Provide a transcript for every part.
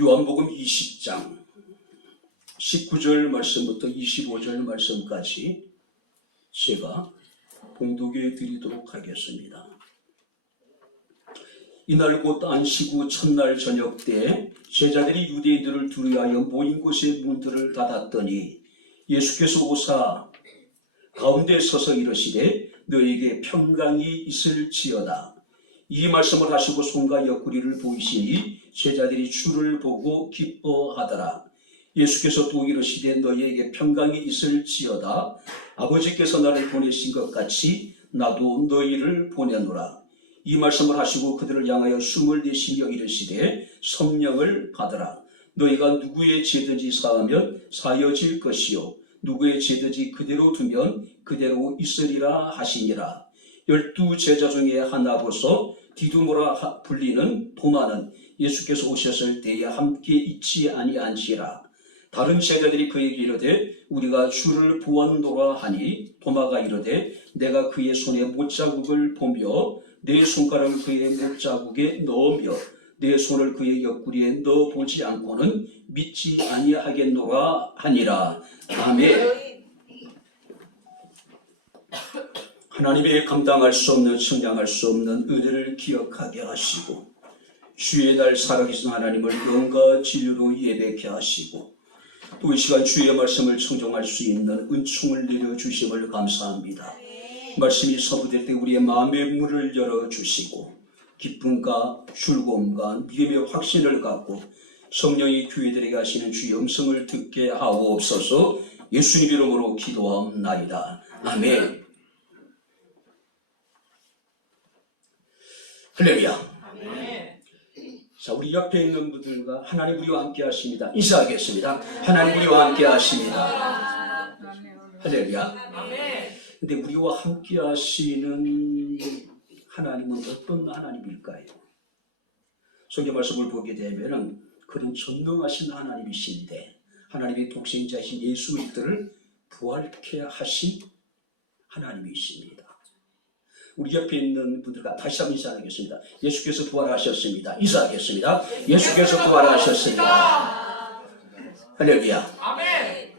요한복음 20장 19절 말씀부터 25절 말씀까지 제가 봉독해 드리도록 하겠습니다. 이날 곧 안식 후 첫날 저녁 때 제자들이 유대인들을 두려워하여 모인 곳의 문들을 닫았더니 예수께서 오사 가운데 서서 이르시되 너에게 평강이 있을지어다. 이 말씀을 하시고 손과 옆구리를 보이시니 제자들이 주를 보고 기뻐하더라. 예수께서 또 이르시되 너희에게 평강이 있을지어다. 아버지께서 나를 보내신 것 같이 나도 너희를 보내노라. 이 말씀을 하시고 그들을 향하여 숨을 내쉬며 이르시되 성령을 받으라. 너희가 누구의 죄든지 사하면 사여질 것이요 누구의 죄든지 그대로 두면 그대로 있으리라 하시니라. 12 제자 중에 하나로서 디두모라 불리는 도마는 예수께서 오셨을 때에 함께 있지 아니한지라. 다른 제자들이 그에게 이르되 우리가 주를 보았노라 하니 도마가 이르되 내가 그의 손에 못자국을 보며 내 손가락을 그의 못자국에 넣으며 내 손을 그의 옆구리에 넣어보지 않고는 믿지 아니하겠노라 하니라. 아멘. 하나님의 감당할 수 없는 청량할 수 없는 은혜를 기억하게 하시고 주의 날 살아계신 하나님을 영과 진리로 예배케 하시고 또 이 시간 주의 말씀을 청종할 수 있는 은총을 내려주심을 감사합니다. 말씀이 선포될 때 우리의 마음의 문을 열어주시고 기쁨과 즐거움과 믿음의 확신을 갖고 성령이 교회들에게 하시는 주의 음성을 듣게 하옵소서. 예수님 이름으로 기도하옵나이다. 아멘. 할렐루야. 자, 우리 옆에 있는 분들과 하나님 우리와 함께 하십니다. 인사하겠습니다. 하나님 우리와 함께 하십니다. 할렐루야. 근데 우리와 함께 하시는 하나님은 어떤 하나님일까요? 성경 말씀을 보게 되면 그는 전능하신 하나님이신데 하나님의 독생자이신 예수 그리스도를 부활케 하신 하나님이십니다. 우리 옆에 있는 분들과 다시 한번 인사하겠습니다. 예수께서 부활하셨습니다. 인사하겠습니다. 예수께서 부활하셨습니다. 할렐루야. 아멘.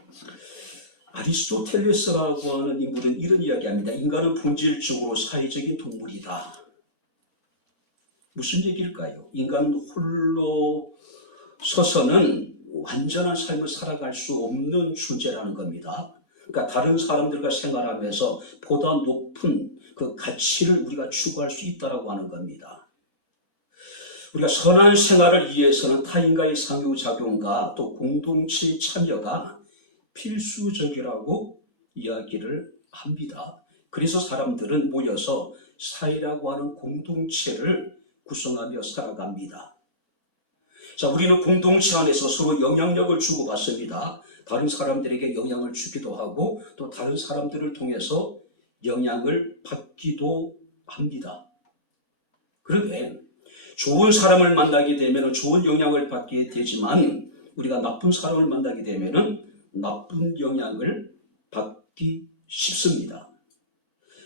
아리스토텔레스라고 하는 인물은 이런 이야기합니다. 인간은 본질적으로 사회적인 동물이다. 무슨 얘기일까요? 인간은 홀로 서서는 완전한 삶을 살아갈 수 없는 존재라는 겁니다. 그러니까 다른 사람들과 생활하면서 보다 높은 그 가치를 우리가 추구할 수 있다고 하는 겁니다. 우리가 선한 생활을 위해서는 타인과의 상호작용과 또 공동체 참여가 필수적이라고 이야기를 합니다. 그래서 사람들은 모여서 사회라고 하는 공동체를 구성하며 살아갑니다. 자, 우리는 공동체 안에서 서로 영향력을 주고받습니다. 다른 사람들에게 영향을 주기도 하고 또 다른 사람들을 통해서 영향을 받기도 합니다. 그런데 좋은 사람을 만나게 되면 좋은 영향을 받게 되지만 우리가 나쁜 사람을 만나게 되면 나쁜 영향을 받기 쉽습니다.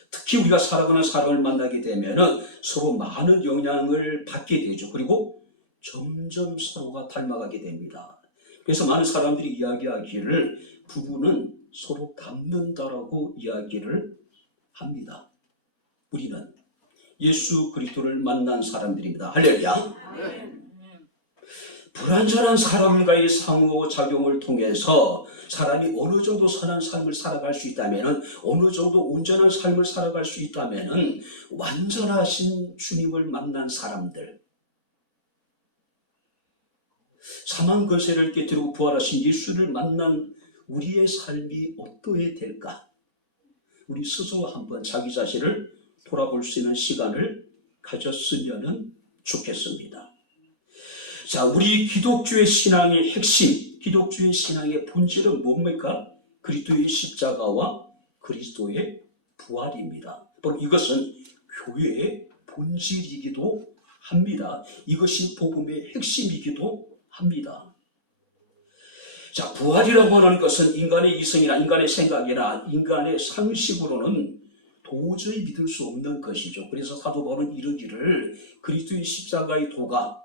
특히 우리가 살아가는 사람을 만나게 되면 서로 많은 영향을 받게 되죠. 그리고 점점 서로가 닮아가게 됩니다. 그래서 많은 사람들이 이야기하기를 부부는 서로 닮는다라고 이야기를 합니다. 우리는 예수 그리스도를 만난 사람들입니다. 할렐루야. 불완전한 사람과의 상호작용을 통해서 사람이 어느 정도 선한 삶을 살아갈 수 있다면, 어느 정도 온전한 삶을 살아갈 수 있다면 완전하신 주님을 만난 사람들, 사망 권세를 깨뜨리고 부활하신 예수를 만난 우리의 삶이 어떠해야 될까? 우리 스스로 한번 자기 자신을 돌아볼 수 있는 시간을 가졌으면 좋겠습니다. 자, 우리 기독교의 신앙의 핵심, 기독교의 신앙의 본질은 뭡니까? 그리스도의 십자가와 그리스도의 부활입니다. 바로 이것은 교회의 본질이기도 합니다. 이것이 복음의 핵심이기도 합니다. 자, 부활이라고 하는 것은 인간의 이성이나 인간의 생각이나 인간의 상식으로는 도저히 믿을 수 없는 것이죠. 그래서 사도 바울은 이르기를 그리스도의 십자가의 도가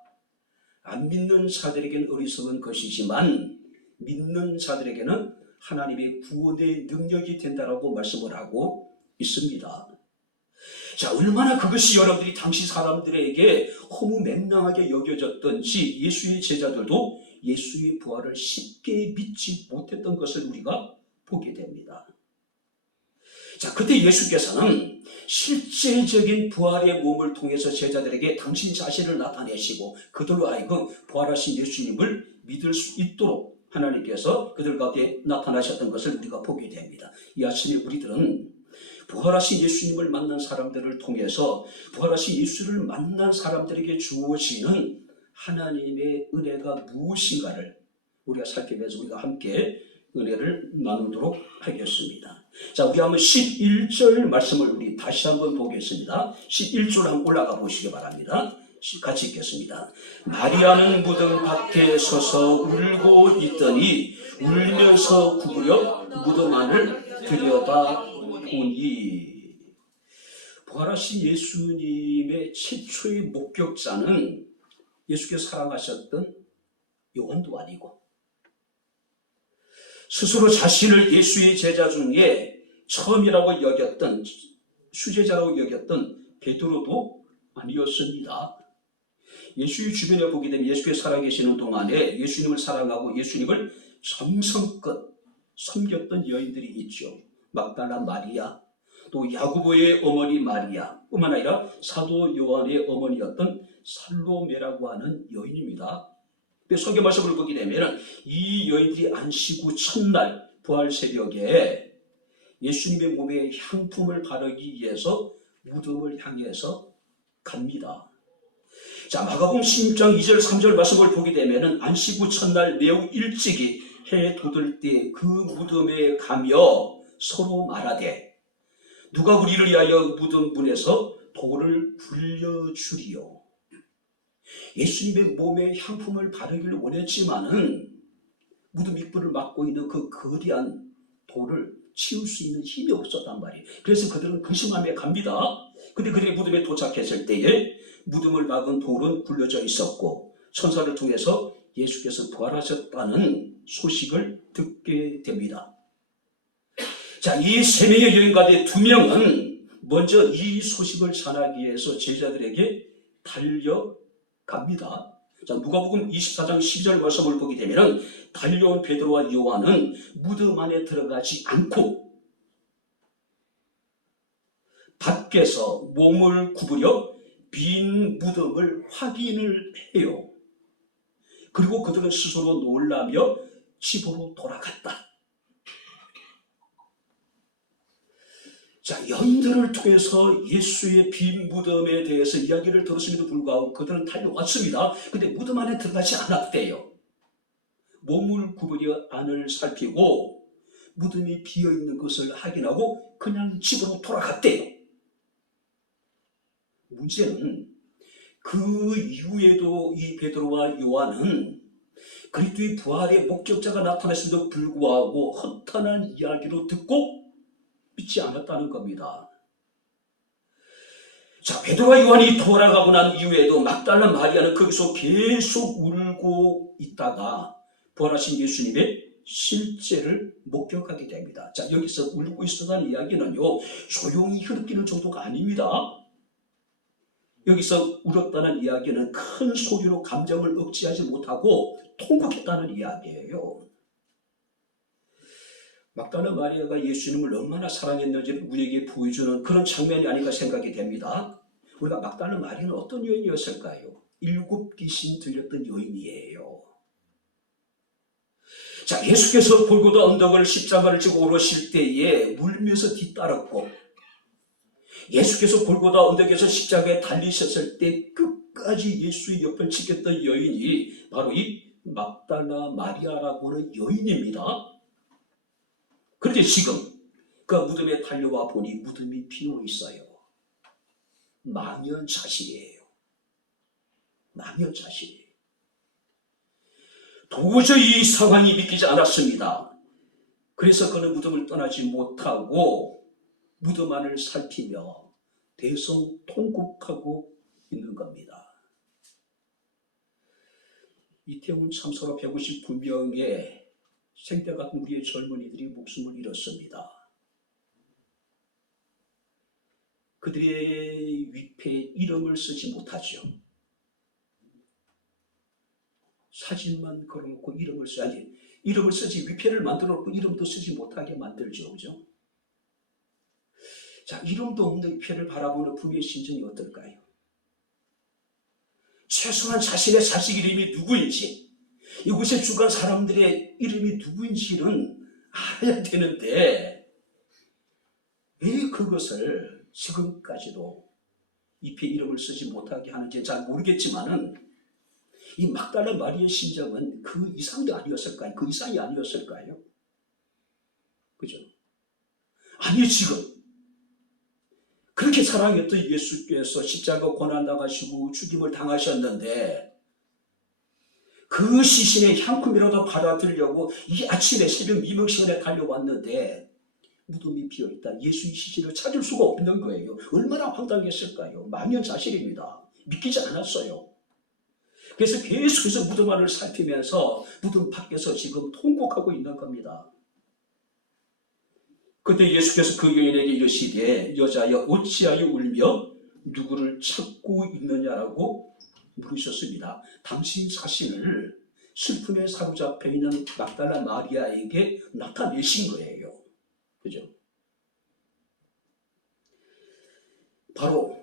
안 믿는 자들에게는 어리석은 것이지만 믿는 자들에게는 하나님의 구원의 능력이 된다라고 말씀을 하고 있습니다. 자, 얼마나 그것이 여러분들이 당시 사람들에게 허무맹랑하게 여겨졌던지 예수의 제자들도 예수의 부활을 쉽게 믿지 못했던 것을 우리가 보게 됩니다. 자, 그때 예수께서는 실제적인 부활의 몸을 통해서 제자들에게 당신 자신을 나타내시고 그들로 하여금 부활하신 예수님을 믿을 수 있도록 하나님께서 그들 가운데 나타나셨던 것을 우리가 보게 됩니다. 이 아침에 우리들은 부활하신 예수님을 만난 사람들을 통해서 부활하신 예수를 만난 사람들에게 주어지는 하나님의 은혜가 무엇인가를 우리가 살펴보면서 우리가 함께 은혜를 나누도록 하겠습니다. 자, 우리 한번 11절 말씀을 우리 다시 한번 보겠습니다. 11절 한번 올라가 보시기 바랍니다. 같이 읽겠습니다. 마리아는 무덤 밖에 서서 울고 있더니 울면서 구부려 무덤 안을 들여다보니. 부활하신 예수님의 최초의 목격자는 예수께서 사랑하셨던 요한도 아니고 스스로 자신을 예수의 제자 중에 처음이라고 여겼던 수제자라고 여겼던 베드로도 아니었습니다. 예수의 주변에 보게 되면 예수께서 살아계시는 동안에 예수님을 사랑하고 예수님을 정성껏 섬겼던 여인들이 있죠. 막달라 마리아, 또 야고보의 어머니 마리아 뿐만 아니라 사도 요한의 어머니였던 살로메라고 하는 여인입니다. 성경 말씀을 보게 되면 이 여인들이 안식 후 첫날 부활 새벽에 예수님의 몸에 향품을 바르기 위해서 무덤을 향해서 갑니다. 자, 마가복음 16장 2절 3절 말씀을 보게 되면 안식 후 첫날 매우 일찍이 해 돋을 때 그 무덤에 가며 서로 말하되 누가 우리를 위하여 무덤 문에서 돌을 굴려주리요. 예수님의 몸에 향품을 바르기를 원했지만은 무덤 입구를 막고 있는 그 거대한 돌을 치울 수 있는 힘이 없었단 말이에요. 그래서 그들은 근심하며 갑니다. 근데 그들이 무덤에 도착했을 때에 무덤을 막은 돌은 굴려져 있었고 천사를 통해서 예수께서 부활하셨다는 소식을 듣게 됩니다. 자, 이 세 명의 여인 가운데 두 명은 먼저 이 소식을 전하기 위해서 제자들에게 달려갑니다. 자, 누가복음 24장 12절 말씀을 보게 되면 달려온 베드로와 요한은 무덤 안에 들어가지 않고 밖에서 몸을 구부려 빈 무덤을 확인을 해요. 그리고 그들은 스스로 놀라며 집으로 돌아갔다. 자, 여인들을 통해서 예수의 빈 무덤에 대해서 이야기를 들었음에도 불구하고 그들은 달려왔습니다. 근데 무덤 안에 들어가지 않았대요. 몸을 구부려 안을 살피고 무덤이 비어있는 것을 확인하고 그냥 집으로 돌아갔대요. 문제는 그 이후에도 이 베드로와 요한은 그리스도의 부활의 목격자가 나타났음에도 불구하고 허탄한 이야기로 듣고 믿지 않았다는 겁니다. 자, 베드로와 요한이 돌아가고 난 이후에도 막달라 마리아는 거기서 계속 울고 있다가 부활하신 예수님의 실제를 목격하게 됩니다. 자, 여기서 울고 있었다는 이야기는요, 조용히 흐느끼는 정도가 아닙니다. 여기서 울었다는 이야기는 큰 소리로 감정을 억제하지 못하고 통곡했다는 이야기예요. 막달라 마리아가 예수님을 얼마나 사랑했는지를 우리에게 보여주는 그런 장면이 아닌가 생각이 됩니다. 우리가 막달라 마리아는 어떤 여인이었을까요? 7 귀신 들렸던 여인이에요. 자, 예수께서 골고다 언덕을 십자가를 지고 오르실 때에 울면서 뒤따랐고 예수께서 골고다 언덕에서 십자가에 달리셨을 때 끝까지 예수의 옆을 지켰던 여인이 바로 이 막달라 마리아라고 하는 여인입니다. 그런데 지금 그 무덤에 달려와 보니 무덤이 비어 있어요. 망연자실이에요. 망연자실이에요. 도저히 이 상황이 믿기지 않았습니다. 그래서 그는 무덤을 떠나지 못하고 무덤 안을 살피며 대성통곡하고 있는 겁니다. 이태원 참사로 159명의 생때 같은 우리의 젊은이들이 목숨을 잃었습니다. 그들의 위패에 이름을 쓰지 못하죠. 사진만 걸어놓고 이름을 써야지. 이름을 쓰지 위패를 만들어놓고 이름도 쓰지 못하게 만들죠. 그죠? 자, 이름도 없는 위패를 바라보는 부모의 심정이 어떨까요? 최소한 자신의 자식 이름이 누구인지, 이곳에 죽은 사람들의 이름이 누구인지는 알아야 되는데 왜 그것을 지금까지도 위패 이름을 쓰지 못하게 하는지 잘 모르겠지만은 이 막달라 마리아의 심정은 그 이상도 아니었을까요? 그 이상이 아니었을까요? 그죠? 아니, 지금 그렇게 사랑했던 예수께서 십자가 고난당하시고 죽임을 당하셨는데 그 시신의 향품이라도 받아들이려고 이 아침에 새벽 미명시간에 달려왔는데 무덤이 비어있다. 예수의 시신을 찾을 수가 없는 거예요. 얼마나 황당했을까요? 망연자실입니다. 믿기지 않았어요. 그래서 계속해서 무덤 안을 살피면서 무덤 밖에서 지금 통곡하고 있는 겁니다. 그때 예수께서 그 여인에게 이르시되 여자여 어찌하여 울며 누구를 찾고 있느냐라고 물으셨습니다. 당신 자신을 슬픔에 사로잡혀 있는 막달라 마리아에게 나타내신 거예요. 그죠? 바로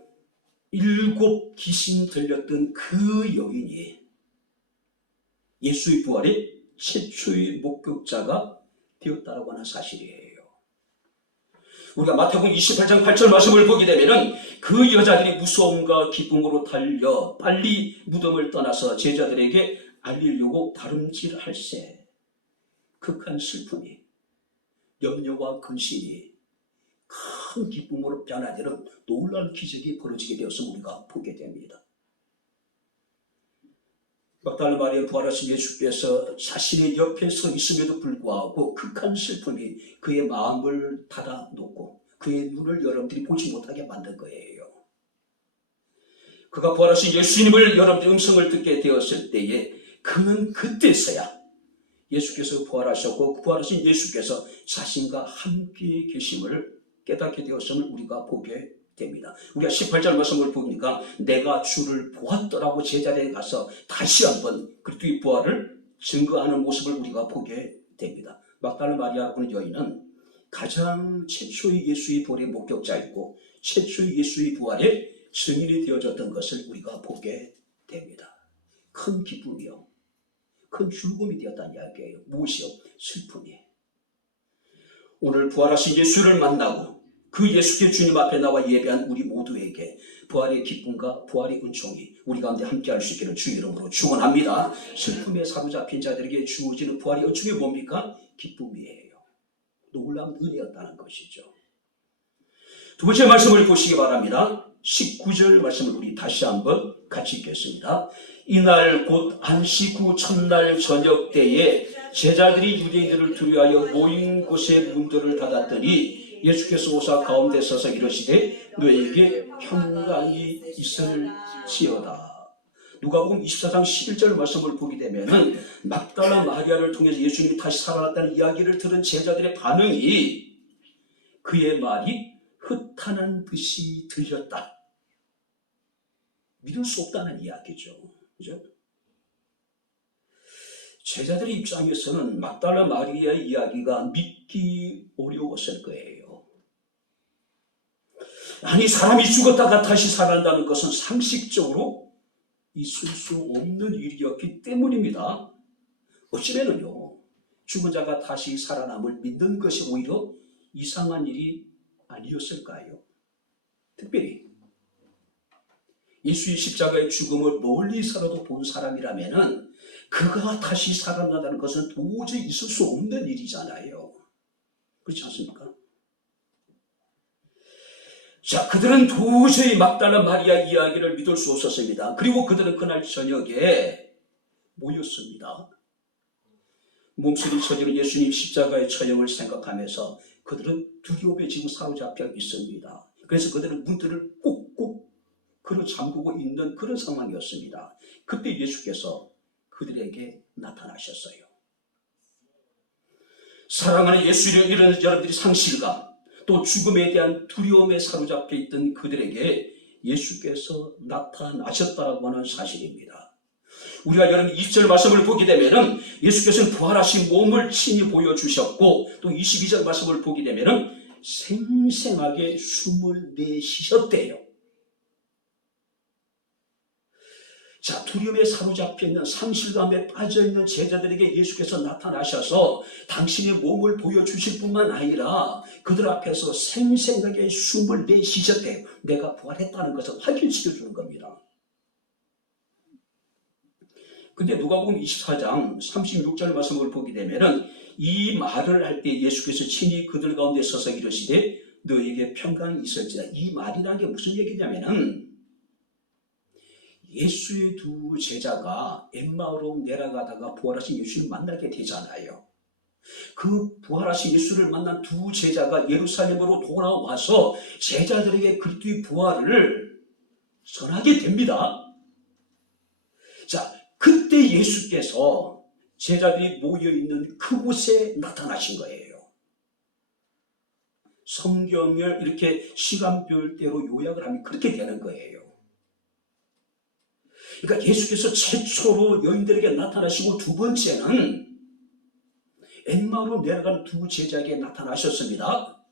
7 귀신 들렸던 그 여인이 예수의 부활의 최초의 목격자가 되었다라고 하는 사실이에요. 우리가 마태복음 28장 8절 말씀을 보게 되면은 그 여자들이 무서움과 기쁨으로 달려 빨리 무덤을 떠나서 제자들에게 알리려고 다름질할세 극한 슬픔이, 염려와 근심이 큰 기쁨으로 변화되는 놀라운 기적이 벌어지게 되어서 우리가 보게 됩니다. 막달라 마리아 부활하신 예수께서 자신의 옆에 서 있음에도 불구하고 극한 슬픔이 그의 마음을 닫아놓고 그의 눈을 여러분들이 보지 못하게 만든 거예요. 그가 부활하신 예수님을 여러분들이 음성을 듣게 되었을 때에 그는 그때서야 예수께서 부활하셨고 부활하신 예수께서 자신과 함께 계심을 깨닫게 되었음을 우리가 보게 됩니다. 우리가 18절 말씀을 보니까 내가 주를 보았더라고 제자리에 가서 다시 한번 그리스도의 부활을 증거하는 모습을 우리가 보게 됩니다. 막달라 마리아라는 여인은 가장 최초의 예수의 부활의 목격자이고 최초의 예수의 부활의 증인이 되어졌던 것을 우리가 보게 됩니다. 큰 기쁨이요, 큰 즐거움이 되었다는 이야기예요. 무엇이요? 슬픔이. 오늘 부활하신 예수를 만나고 그 예수께 주님 앞에 나와 예배한 우리 모두에게 부활의 기쁨과 부활의 은총이 우리 가운데 함께할 수 있기를 주의 이름으로 축원합니다. 슬픔에 사로잡힌 자들에게 주어지는 부활의 은총이 뭡니까? 기쁨이에요. 놀라운 은혜였다는 것이죠. 두 번째 말씀을 보시기 바랍니다. 19절 말씀을 우리 다시 한번 같이 읽겠습니다. 이날 곧 안식 후 첫날 저녁 때에 제자들이 유대인들을 두려워하여 모인 곳에 문들을 닫았더니 예수께서 오사 가운데 서서 이르시되 너에게 평강이 있을지어다. 누가복음 24장 11절 말씀을 보게 되면은 막달라 마리아를 통해서 예수님이 다시 살아났다는 이야기를 들은 제자들의 반응이 그의 말이 흩어난 듯이 들렸다. 믿을 수 없다는 이야기죠. 그죠? 제자들의 입장에서는 막달라 마리아의 이야기가 믿기 어려웠을 거예요. 아니, 사람이 죽었다가 다시 살아난다는 것은 상식적으로 있을 수 없는 일이었기 때문입니다. 어찌되면요, 죽은 자가 다시 살아남을 믿는 것이 오히려 이상한 일이 아니었을까요? 특별히 예수의 십자가의 죽음을 멀리서라도 본 사람이라면은 그가 다시 살아난다는 것은 도저히 있을 수 없는 일이잖아요. 그렇지 않습니까? 자, 그들은 도저히 막달라 마리아 이야기를 믿을 수 없었습니다. 그리고 그들은 그날 저녁에 모였습니다. 몸속이 처지는 예수님 십자가의 처형을 생각하면서 그들은 두려움에 지금 사로잡혀 있습니다. 그래서 그들은 문들을 꼭꼭 걸어 잠그고 있는 그런 상황이었습니다. 그때 예수께서 그들에게 나타나셨어요. 사랑하는 예수님, 이런 여러분들이 상실감 또 죽음에 대한 두려움에 사로잡혀 있던 그들에게 예수께서 나타나셨다라고 하는 사실입니다. 우리가 여러분 20절 말씀을 보게 되면은 예수께서는 부활하신 몸을 친히 보여주셨고, 또 22절 말씀을 보게 되면은 생생하게 숨을 내쉬셨대요. 자, 두려움에 사로잡혀 있는, 상실감에 빠져있는 제자들에게 예수께서 나타나셔서 당신의 몸을 보여주실 뿐만 아니라 그들 앞에서 생생하게 숨을 내쉬셨대요. 내가 부활했다는 것을 확인시켜주는 겁니다. 근데 누가복음 24장 36절 말씀을 보게 되면은 이 말을 할 때 예수께서 친히 그들 가운데 서서 이르시되 너에게 평강이 있을지라. 이 말이라는 게 무슨 얘기냐면은 예수의 두 제자가 엠마오로 내려가다가 부활하신 예수를 만나게 되잖아요. 그 부활하신 예수를 만난 두 제자가 예루살렘으로 돌아와서 제자들에게 그리스도의 부활을 전하게 됩니다. 자, 그때 예수께서 제자들이 모여있는 그곳에 나타나신 거예요. 성경을 이렇게 시간별대로 요약을 하면 그렇게 되는 거예요. 그러니까 예수께서 최초로 여인들에게 나타나시고 두 번째는 엠마오로 내려간 두 제자에게 나타나셨습니다.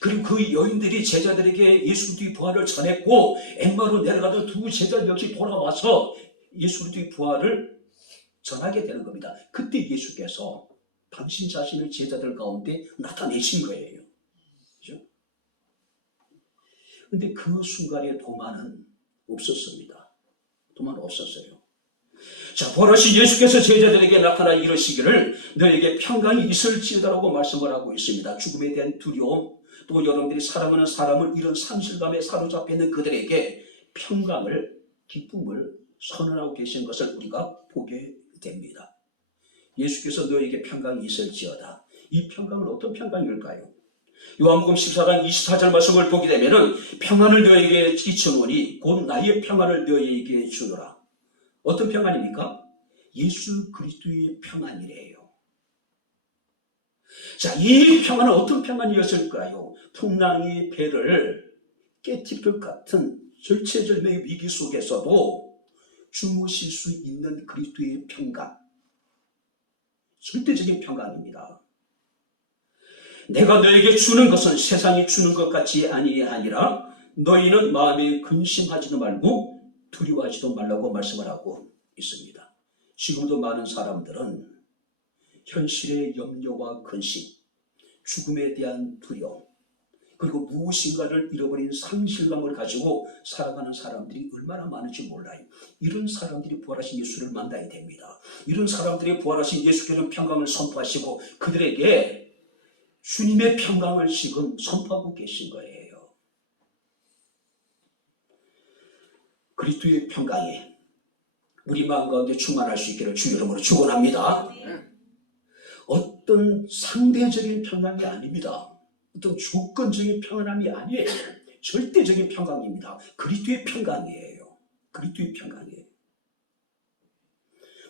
그리고 그 여인들이 제자들에게 예수 그리스도의 부활을 전했고, 엠마오로 내려가던 두 제자 역시 돌아와서 예수 그리스도의 부활을 전하게 되는 겁니다. 그때 예수께서 당신 자신의 제자들 가운데 나타내신 거예요. 그렇죠? 근데 그 순간에 도마는 없었습니다. 도마는 없었어요. 자, 부활하신 예수께서 제자들에게 나타나 이르시기를 너에게 평강이 있을지어다라고 말씀을 하고 있습니다. 죽음에 대한 두려움, 또 여러분들이 사랑하는 사람을 이런 상실감에 사로잡혀 있는 그들에게 평강을, 기쁨을 선언하고 계신 것을 우리가 보게 됩니다. 예수께서 너에게 평강이 있을지어다. 이 평강은 어떤 평강일까요? 요한복음 14장 24절 말씀을 보게 되면은 평안을 너에게 끼치노니 곧 나의 평안을 너에게 주노라. 어떤 평안입니까? 예수 그리스도의 평안이래요. 자, 이 평안은 어떤 평안이었을까요? 풍랑이 배를 깨뜨릴 것 같은 절체절명의 위기 속에서도 주무실 수 있는 그리스도의 평강, 절대적인 평강입니다. 내가 너에게 주는 것은 세상이 주는 것 같이 아니하니라. 너희는 마음에 근심하지도 말고 두려워하지도 말라고 말씀을 하고 있습니다. 지금도 많은 사람들은 현실의 염려와 근심, 죽음에 대한 두려움, 그리고 무엇인가를 잃어버린 상실감을 가지고 살아가는 사람들이 얼마나 많은지 몰라요. 이런 사람들이 부활하신 예수를 만나야 됩니다. 이런 사람들이 부활하신 예수께서 평강을 선포하시고 그들에게 주님의 평강을 지금 선포하고 계신 거예요. 그리스도의 평강이 우리 마음 가운데 충만할 수 있기를 주 이름으로 축원합니다. 어떤 상대적인 평강이 아닙니다. 어떤 조건적인 평안함이 아니에요. 절대적인 평강입니다. 그리스도의 평강이에요. 그리스도의 평강이에요.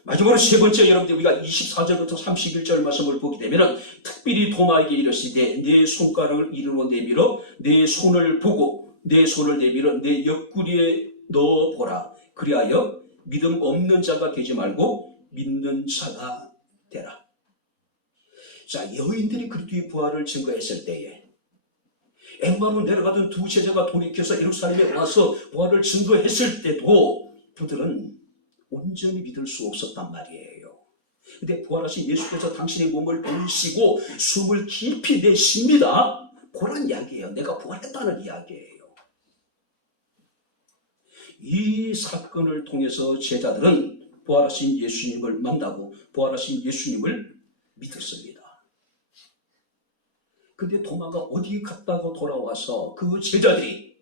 마지막으로 세 번째, 여러분들 우리가 24절부터 31절 말씀을 보게 되면 특별히 도마에게 이르시되 내 손가락을 이리로 내밀어 내 손을 보고 내 손을 내밀어 내 옆구리에 넣어보라. 그리하여 믿음 없는 자가 되지 말고 믿는 자가 되라. 자, 여인들이 그리스도의 부활을 증거했을 때에 엠마오로 내려가던 두 제자가 돌이켜서 예루살렘에 와서 부활을 증거했을 때도 그들은 온전히 믿을 수 없었단 말이에요. 근데 부활하신 예수께서 당신의 몸을 보이시고 숨을 깊이 내쉽니다. 그런 이야기예요. 내가 부활했다는 이야기예요. 이 사건을 통해서 제자들은 부활하신 예수님을 만나고 부활하신 예수님을 믿었습니다. 근데 도마가 어디 갔다고 돌아와서 그 제자들이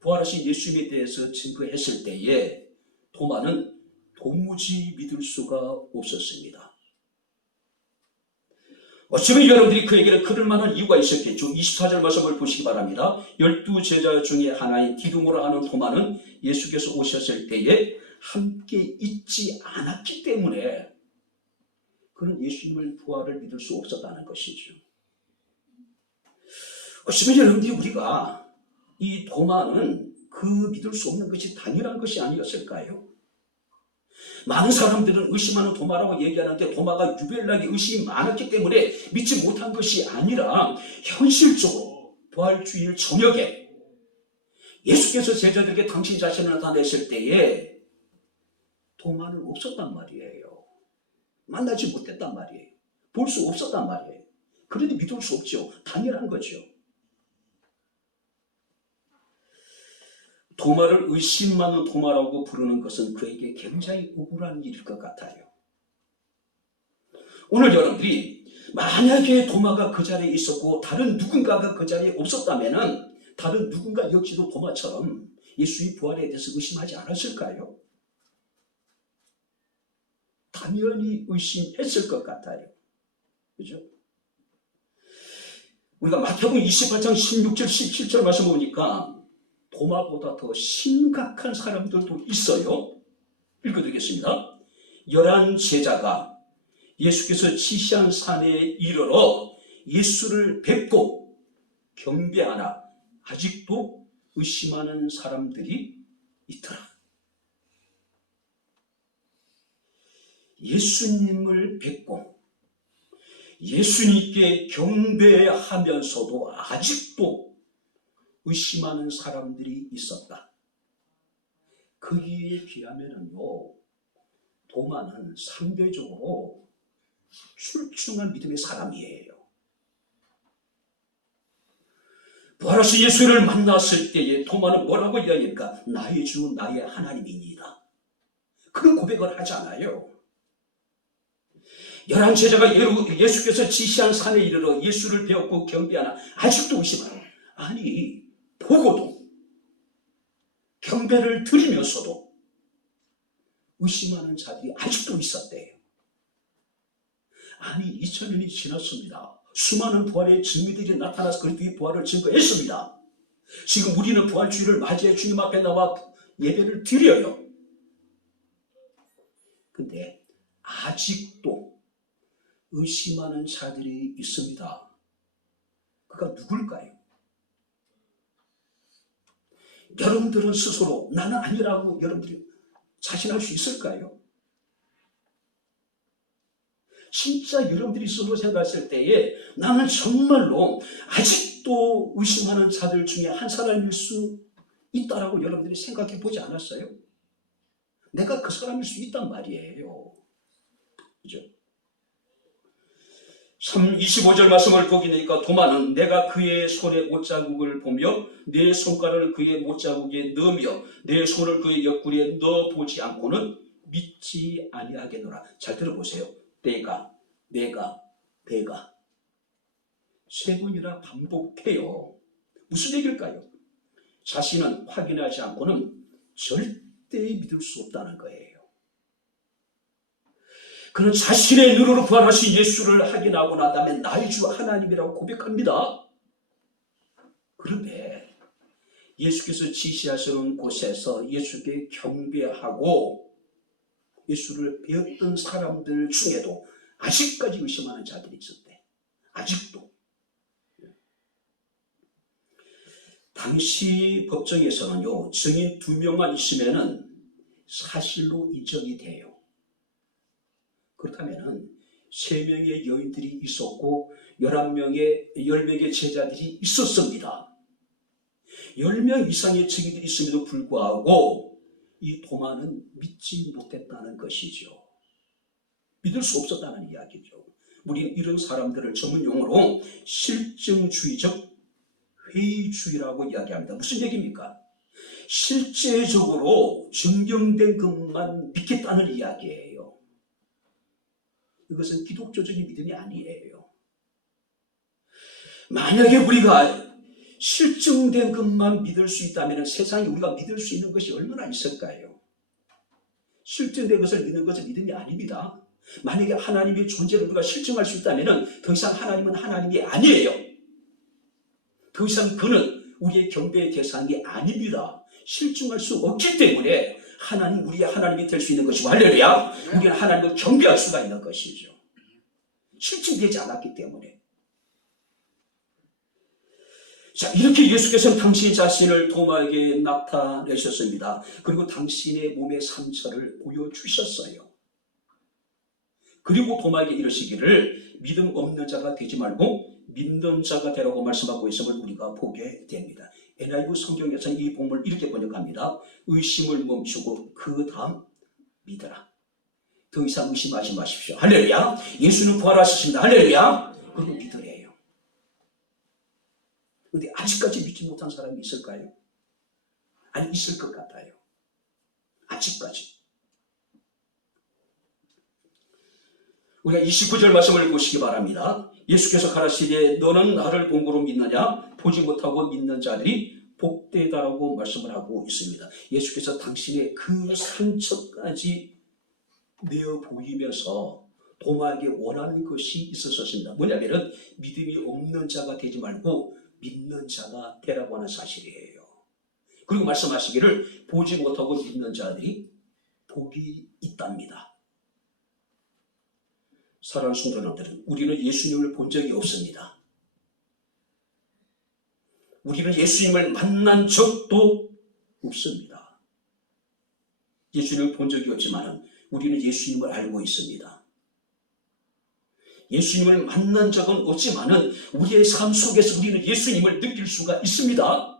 부활하신 예수님에 대해서 증거했을 때에 도마는 도무지 믿을 수가 없었습니다. 어쩌면 여러분들이 그에게는 그럴 만한 이유가 있었겠죠. 24절 말씀을 보시기 바랍니다. 12제자 중에 하나인 디두모라 하는 도마는 예수께서 오셨을 때에 함께 있지 않았기 때문에 그는 예수님의 부활을 믿을 수 없었다는 것이죠. 어쩌면 여러분들이 우리가 이 도마는 그 믿을 수 없는 것이 당연한 것이 아니었을까요? 많은 사람들은 의심하는 도마라고 얘기하는데 도마가 유별나게 의심이 많았기 때문에 믿지 못한 것이 아니라 현실적으로 부활주일 저녁에 예수께서 제자들에게 당신 자신을 나타냈을 때에 도마는 없었단 말이에요. 만나지 못했단 말이에요. 볼 수 없었단 말이에요. 그런데 믿을 수 없죠. 당연한 거죠. 도마를 의심 많은 도마라고 부르는 것은 그에게 굉장히 억울한 일일 것 같아요. 오늘 여러분들이 만약에 도마가 그 자리에 있었고 다른 누군가가 그 자리에 없었다면 다른 누군가 역시도 도마처럼 예수의 부활에 대해서 의심하지 않았을까요? 당연히 의심했을 것 같아요. 그죠? 우리가 마태복음 28장 16절 17절 말씀 보니까 도마보다 더 심각한 사람들도 있어요. 읽어드리겠습니다. 11 제자가 예수께서 지시한 산에 이르러 예수를 뵙고 경배하나 아직도 의심하는 사람들이 있더라. 예수님을 뵙고 예수님께 경배하면서도 아직도 의심하는 사람들이 있었다. 거기에 비하면요, 도마는 상대적으로 출중한 믿음의 사람이에요. 부활하신 예수를 만났을 때에 도마는 뭐라고 이야기합니까? 나의 주, 나의 하나님이니이다. 그런 고백을 하잖아요. 11 제자가 예수께서 지시한 산에 이르러 예수를 배웠고 경배하나 아직도 의심하라. 아니, 보고도 경배를 드리면서도 의심하는 자들이 아직도 있었대요. 아니, 2000년이 지났습니다. 수많은 부활의 증거들이 나타나서 그리스도의 부활을 증거했습니다. 지금 우리는 부활주일을 맞이해 주님 앞에 나와 예배를 드려요. 근데 아직도 의심하는 자들이 있습니다. 그가 누굴까요? 여러분들은 스스로 나는 아니라고 여러분들이 자신할 수 있을까요? 진짜 여러분들이 스스로 생각했을 때에 나는 정말로 아직도 의심하는 자들 중에 한 사람일 수 있다라고 여러분들이 생각해 보지 않았어요? 내가 그 사람일 수 있단 말이에요. 그죠? 25절 말씀을 보게 되니까 도마는 내가 그의 손에 못자국을 보며 내 손가락을 그의 못자국에 넣으며 내 손을 그의 옆구리에 넣어보지 않고는 믿지 아니하겠노라. 잘 들어보세요. 내가 세 번이나 반복해요. 무슨 얘기일까요? 자신은 확인하지 않고는 절대 믿을 수 없다는 거예요. 그는 자신의 눈으로 부활하신 예수를 확인하고 난 다음에 나의 주 하나님이라고 고백합니다. 그런데 예수께서 지시하시는 곳에서 예수께 경배하고 예수를 배웠던 사람들 중에도 아직까지 의심하는 자들이 있었대. 아직도. 당시 법정에서는요, 증인 2명만 있으면은 사실로 인정이 돼요. 그렇다면 3명의 여인들이 있었고 10명의 제자들이 있었습니다. 10명 이상의 증인들이 있음에도 불구하고 이 도마는 믿지 못했다는 것이죠. 믿을 수 없었다는 이야기죠. 우리는 이런 사람들을 전문용어로 실증주의적 회의주의라고 이야기합니다. 무슨 얘기입니까? 실제적으로 증명된 것만 믿겠다는 이야기예요. 이것은 기독교적인 믿음이 아니에요. 만약에 우리가 실증된 것만 믿을 수 있다면 세상에 우리가 믿을 수 있는 것이 얼마나 있을까요? 실증된 것을 믿는 것은 믿음이 아닙니다. 만약에 하나님의 존재를 우리가 실증할 수 있다면 더 이상 하나님은 하나님이 아니에요. 더 이상 그는 우리의 경배의 대상이 아닙니다. 실증할 수 없기 때문에 하나님, 우리의 하나님이 될 수 있는 것이고, 할렐루야, 우리는 하나님을 경배할 수가 있는 것이죠. 실증되지 않았기 때문에. 자, 이렇게 예수께서는 당신 자신을 도마에게 나타내셨습니다. 그리고 당신의 몸의 상처를 보여주셨어요. 그리고 도마에게 이르시기를 믿음 없는 자가 되지 말고 믿는 자가 되라고 말씀하고 있음을 우리가 보게 됩니다. NIV 성경에서는 이 본문을 이렇게 번역합니다. 의심을 멈추고 그 다음 믿어라. 더 이상 의심하지 마십시오. 할렐루야. 예수는 부활하셨습니다. 할렐루야. 그리고 믿으래요. 그런데 아직까지 믿지 못한 사람이 있을까요? 아니, 있을 것 같아요. 아직까지. 우리가 29절 말씀을 보시기 바랍니다. 예수께서 가라시되 너는 나를 본고로 믿느냐? 보지 못하고 믿는 자들이 복되다라고 말씀을 하고 있습니다. 예수께서 당신의 그 상처까지 내어 보이면서 도마에게 원하는 것이 있었습니다. 뭐냐면은 믿음이 없는 자가 되지 말고 믿는 자가 되라고 하는 사실이에요. 그리고 말씀하시기를 보지 못하고 믿는 자들이 복이 있답니다. 사랑하는 성도님들은 우리는 예수님을 본 적이 없습니다. 우리는 예수님을 만난 적도 없습니다. 예수님을 본 적이 없지만 우리는 예수님을 알고 있습니다. 예수님을 만난 적은 없지만 우리의 삶 속에서 우리는 예수님을 느낄 수가 있습니다.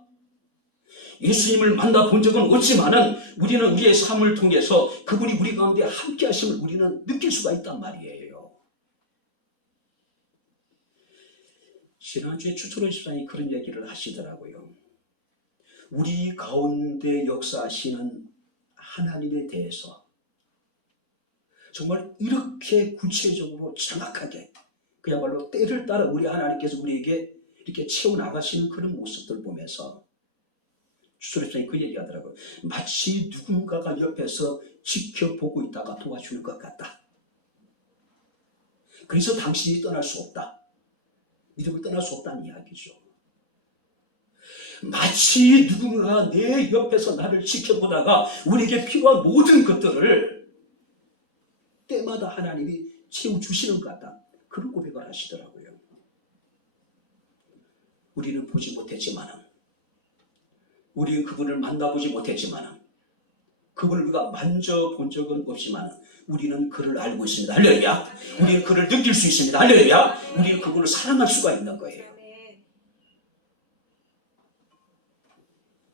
예수님을 만나본 적은 없지만 우리는 우리의 삶을 통해서 그분이 우리 가운데 함께 하심을 우리는 느낄 수가 있단 말이에요. 지난주에 추천호 집사님이 그런 얘기를 하시더라고요. 우리 가운데 역사하시는 하나님에 대해서 정말 이렇게 구체적으로 정확하게 그야말로 때를 따라 우리 하나님께서 우리에게 이렇게 채워나가시는 그런 모습들 보면서 추천호 집사님이 그 얘기하더라고요. 마치 누군가가 옆에서 지켜보고 있다가 도와주는 것 같다. 그래서 당신이 떠날 수 없다. 믿음을 떠날 수 없다는 이야기죠. 마치 누군가가 내 옆에서 나를 지켜보다가 우리에게 필요한 모든 것들을 때마다 하나님이 채워주시는 것 같다. 그런 고백을 하시더라고요. 우리는 보지 못했지만, 우리는 그분을 만나보지 못했지만, 그분을 우리가 만져본 적은 없지만 우리는 그를 알고 있습니다. 할렐루야. 우리는 그를 느낄 수 있습니다. 할렐루야. 우리는 그분을 사랑할 수가 있는 거예요.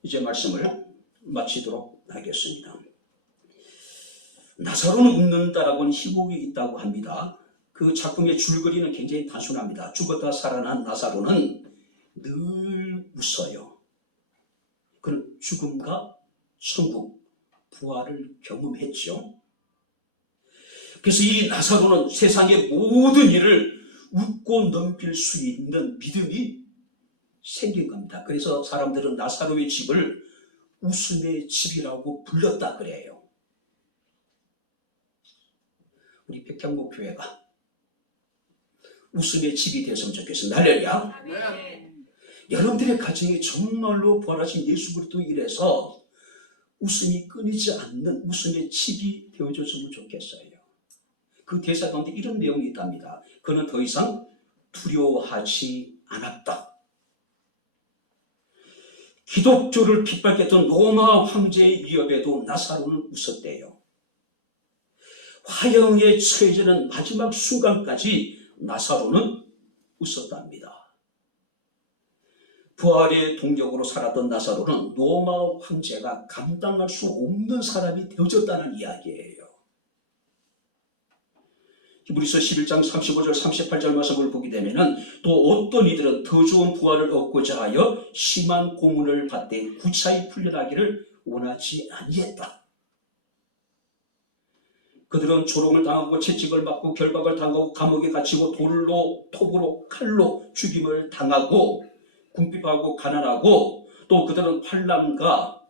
이제 말씀을 마치도록 하겠습니다. 나사로는 웃는다라고는 희곡이 있다고 합니다. 그 작품의 줄거리는 굉장히 단순합니다. 죽었다 살아난 나사로는 늘 웃어요. 그는 죽음과 천국, 부활을 경험했죠. 그래서 이 나사로는 세상의 모든 일을 웃고 넘길 수 있는 믿음이 생긴 겁니다. 그래서 사람들은 나사로의 집을 웃음의 집이라고 불렀다 그래요. 우리 백향목 교회가 웃음의 집이 됐으면 좋겠습니다. 할렐루야. 네. 여러분들의 가정이 정말로 부활하신 예수 그리스도 이래서 웃음이 끊이지 않는 웃음의 집이 되어줬으면 좋겠어요. 그 대사 가운데 이런 내용이 있답니다. 그는 더 이상 두려워하지 않았다. 기독교를 핍박했던 로마 황제의 위협에도 나사로는 웃었대요. 화형에 처해지는 마지막 순간까지 나사로는 웃었답니다. 부활의 동력으로 살았던 나사로는 로마 황제가 감당할 수 없는 사람이 되어졌다는 이야기예요. 히브리서 11장 35절 38절 말씀을 보게 되면 또 어떤 이들은 더 좋은 부활을 얻고자 하여 심한 고문을 받되 구차히 풀려나기를 원하지 아니했다. 그들은 조롱을 당하고 채찍을 맞고 결박을 당하고 감옥에 갇히고 돌로 톱으로 칼로 죽임을 당하고 궁핍하고 가난하고 또 그들은 환난과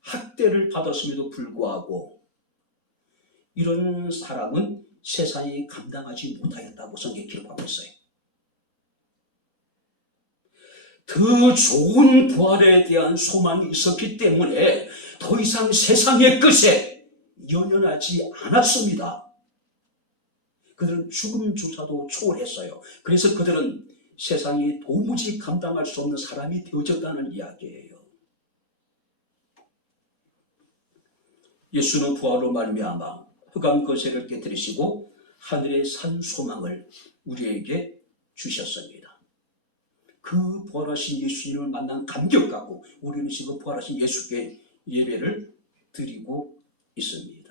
학대를 받았음에도 불구하고 이런 사람은 세상이 감당하지 못하였다고 성경에 기록하고 있어요. 더 좋은 부활에 대한 소망이 있었기 때문에 더 이상 세상의 것에 연연하지 않았습니다. 그들은 죽음조차도 초월했어요. 그래서 그들은 세상이 도무지 감당할 수 없는 사람이 되어졌다는 이야기예요. 예수는 부활로 말미암아 흑암 거세를 깨뜨리시고 하늘의 산 소망을 우리에게 주셨습니다. 그 부활하신 예수님을 만난 감격 갖고 우리는 지금 부활하신 예수께 예배를 드리고 있습니다.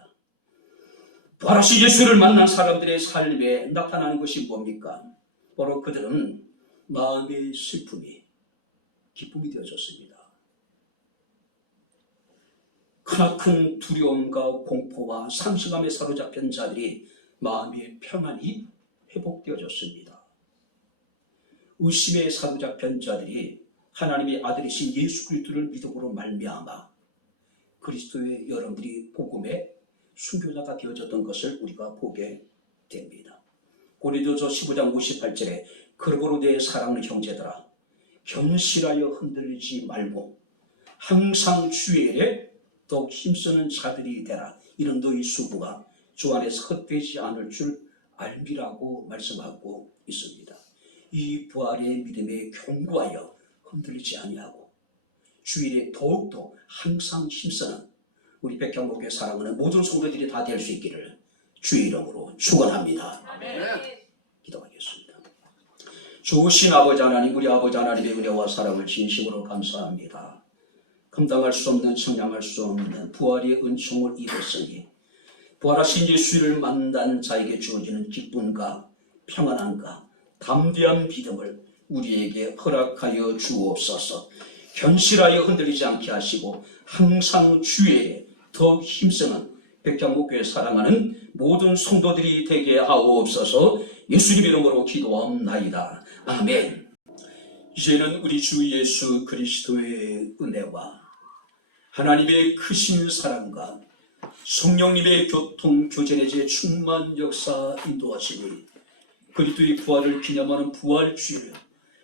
부활하신 예수를 만난 사람들의 삶에 나타나는 것이 뭡니까? 바로 그들은 마음의 슬픔이 기쁨이 되어졌습니다. 크나큰 두려움과 공포와 상실감에 사로잡힌 자들이 마음의 평안이 회복되어졌습니다. 의심에 사로잡힌 자들이 하나님의 아들이신 예수 그리스도를 믿음으로 말미암아 그리스도의 여러분들이 복음의 순교자가 되어졌던 것을 우리가 보게 됩니다. 고린도서 15장 58절에 그러므로 내 사랑하는 형제들아 견실하여 흔들리지 말고 항상 주의 일에 더욱 힘쓰는 자들이 되라. 이런 너희 수고가 주 안에서 헛되지 않을 줄 알미라고 말씀하고 있습니다. 이 부활의 믿음에 견고하여 흔들리지 아니하고 주일에 더욱더 항상 힘쓰는 우리 백향목교회 사랑하는 모든 성도들이 다 될 수 있기를 주의 이름으로 축원합니다. 아멘. 기도하겠습니다. 좋으신 아버지 하나님, 우리 아버지 하나님의 은혜와 사랑을 진심으로 감사합니다. 감당할 수 없는, 청량할 수 없는 부활의 은총을 입었으니 부활하신 예수를 만난 자에게 주어지는 기쁨과 평안함과 담대한 믿음을 우리에게 허락하여 주옵소서. 견실하여 흔들리지 않게 하시고 항상 주의 더 힘쓰는 백향목교회 사랑하는 모든 성도들이 되게 하옵소서. 예수님 이름으로 기도합나이다. 아멘. 이제는 우리 주 예수 그리스도의 은혜와 하나님의 크신 사랑과 성령님의 교통 교제의 충만 역사 인도하시니 그리스도의 부활을 기념하는 부활주일,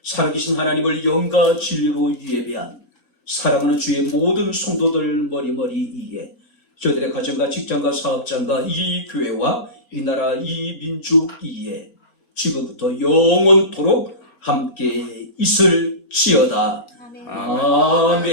살아계신 하나님을 영과 진리로 예배한 사랑하는 주의 모든 성도들 머리머리 이에 저들의 가정과 직장과 사업장과 이 교회와 이 나라 이 민족 이에 지금부터 영원토록 함께 있을지어다. 아멘.